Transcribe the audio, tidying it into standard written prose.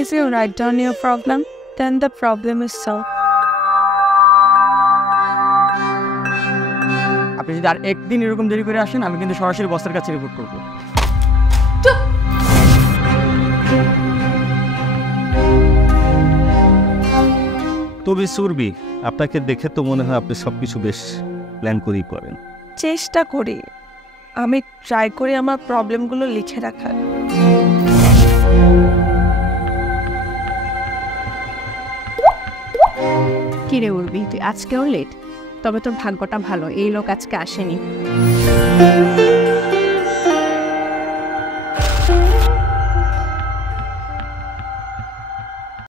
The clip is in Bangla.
If you write down your problem, then the problem is solved. আপনি যদি আর একদিন এরকম দেরি করে আসেন আমি কিন্তু সরাসরি বসের কাছে রিপোর্ট করব। তবে সুরবি, আপনাকে দেখে তো মনে হয় আপনি সবকিছু বেশ প্ল্যান করেই করেন। চেষ্টা করি, আমি ট্রাই করি আমার প্রবলেমগুলো লিখে রাখার। কিরে উর্বি, তুই আজকেও লেট? তবে তোর ভাগ্যটা ভালো, এই লোক আজকে আসেনি।